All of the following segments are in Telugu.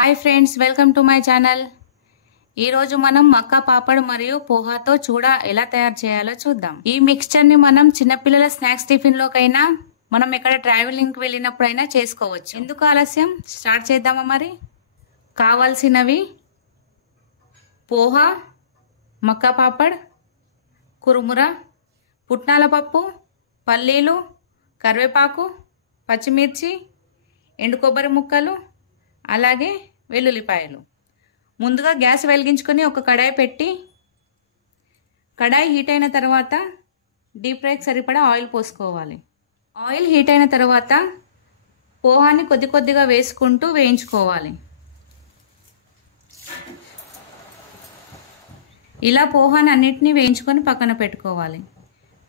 Hi friends, welcome to my channel. ఈరోజు మనం మక్కా పాపడ్ మరియు పోహాతో చూడా ఎలా తయారు చేయాలో చూద్దాం. ఈ మిక్స్చర్ని మనం చిన్నపిల్లల స్నాక్స్ టిఫిన్లోకైనా మనం ఎక్కడ ట్రావెలింగ్కి వెళ్ళినప్పుడైనా చేసుకోవచ్చు. ఎందుకు ఆలస్యం, స్టార్ట్ చేద్దామా మరి. కావాల్సినవి పోహా, మక్కా పాపడ్, కురుముర, పుట్నాల పప్పు, పల్లీలు, కరివేపాకు, పచ్చిమిర్చి, ఎండు కొబ్బరి ముక్కలు, అలాగే వెల్లుల్లిపాయలు. ముందుగా గ్యాస్ వెలిగించుకొని ఒక కడాయి పెట్టి కడాయి హీట్ అయిన తర్వాత డీప్ ఫ్రైకి సరిపడా ఆయిల్ పోసుకోవాలి. ఆయిల్ హీట్ అయిన తర్వాత పోహాని కొద్ది కొద్దిగా వేసుకుంటూ వేయించుకోవాలి. ఇలా పోహాని అన్నిటినీ వేయించుకొని పక్కన పెట్టుకోవాలి.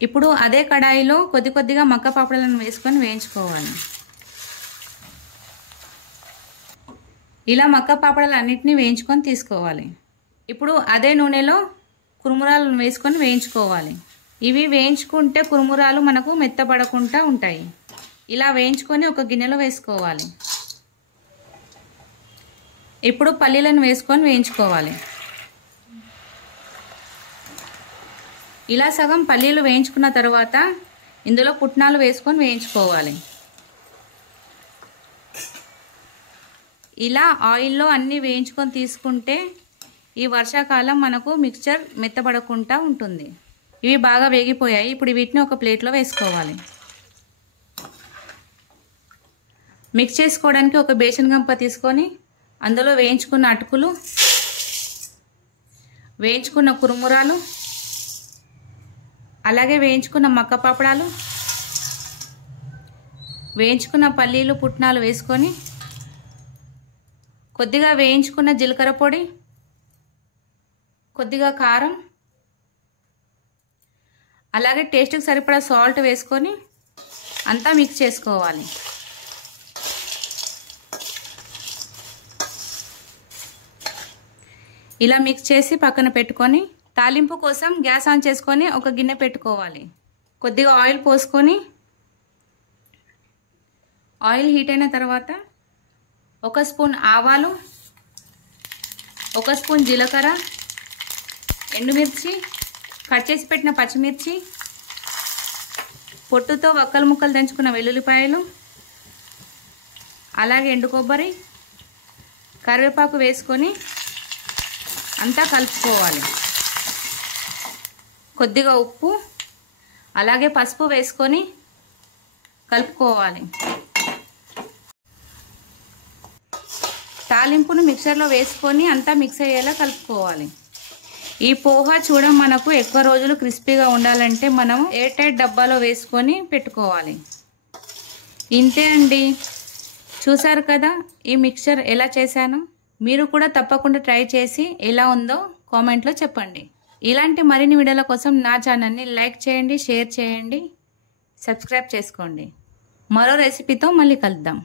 ఇప్పుడు అదే కడాయిలో కొద్ది కొద్దిగా మక్క పాపడాలను వేసుకొని వేయించుకోవాలి. ఇలా మక్క పాపడాలు అన్నిటినీ వేయించుకొని తీసుకోవాలి. ఇప్పుడు అదే నూనెలో కురుమురాలను వేసుకొని వేయించుకోవాలి. ఇవి వేయించుకుంటే కురుమురాలు మనకు మెత్తపడకుండా ఉంటాయి. ఇలా వేయించుకొని ఒక గిన్నెలో వేసుకోవాలి. ఇప్పుడు పల్లీలను వేసుకొని వేయించుకోవాలి. ఇలా సగం పల్లీలు వేయించుకున్న తర్వాత ఇందులో పుట్నాలు వేసుకొని వేయించుకోవాలి. ఇలా ఆయిల్లో అన్నీ వేయించుకొని తీసుకుంటే ఈ వర్షాకాలం మనకు మిక్చర్ మెత్తబడకుండా ఉంటుంది. ఇవి బాగా వేగిపోయాయి. ఇప్పుడు వీటిని ఒక ప్లేట్లో వేసుకోవాలి. మిక్స్ చేసుకోవడానికి ఒక బేసన్ గంప తీసుకొని అందులో వేయించుకున్న అటుకులు, వేయించుకున్న కురుమురాలు, అలాగే వేయించుకున్న మక్క పాపడాలు, వేయించుకున్న పల్లీలు, పుట్నాలు వేసుకొని కొద్దిగా వేయించుకున్న జీలకర్ర పొడి, కొద్దిగా కారం, అలాగే టేస్ట్కి సరిపడా సాల్ట్ వేసుకొని అంతా మిక్స్ చేసుకోవాలి. ఇలా మిక్స్ చేసి పక్కన పెట్టుకొని తాలింపు కోసం గ్యాస్ ఆన్ చేసుకొని ఒక గిన్నె పెట్టుకోవాలి. కొద్దిగా ఆయిల్ పోసుకొని ఆయిల్ హీట్ అయిన తర్వాత ఒక స్పూన్ ఆవాలు, ఒక స్పూన్ జీలకర్ర, ఎండుమిర్చి, కట్ చేసి పెట్టిన పచ్చిమిర్చి, పొట్టుతో వక్కలు ముక్కలు దంచుకున్న వెల్లుల్లిపాయలు, అలాగే ఎండు కొబ్బరి, కరివేపాకు వేసుకొని అంతా కలుపుకోవాలి. కొద్దిగా ఉప్పు అలాగే పసుపు వేసుకొని కలుపుకోవాలి. తాలింపును మిక్సర్లో వేసుకొని అంతా మిక్స్ అయ్యేలా కలుపుకోవాలి. ఈ పోహా చూడడం మనకు ఎక్కువ రోజులు క్రిస్పీగా ఉండాలంటే మనం ఎయిర్ టైట్ డబ్బాలో వేసుకొని పెట్టుకోవాలి. ఇంతే అండి, చూసారు కదా ఈ మిక్చర్ ఎలా చేశానో. మీరు కూడా తప్పకుండా ట్రై చేసి ఎలా ఉందో కామెంట్లో చెప్పండి. ఇలాంటి మరిన్ని వీడియోల కోసం నా ఛానల్ని లైక్ చేయండి, షేర్ చేయండి, సబ్స్క్రైబ్ చేసుకోండి. మరో రెసిపీతో మళ్ళీ కలుద్దాం.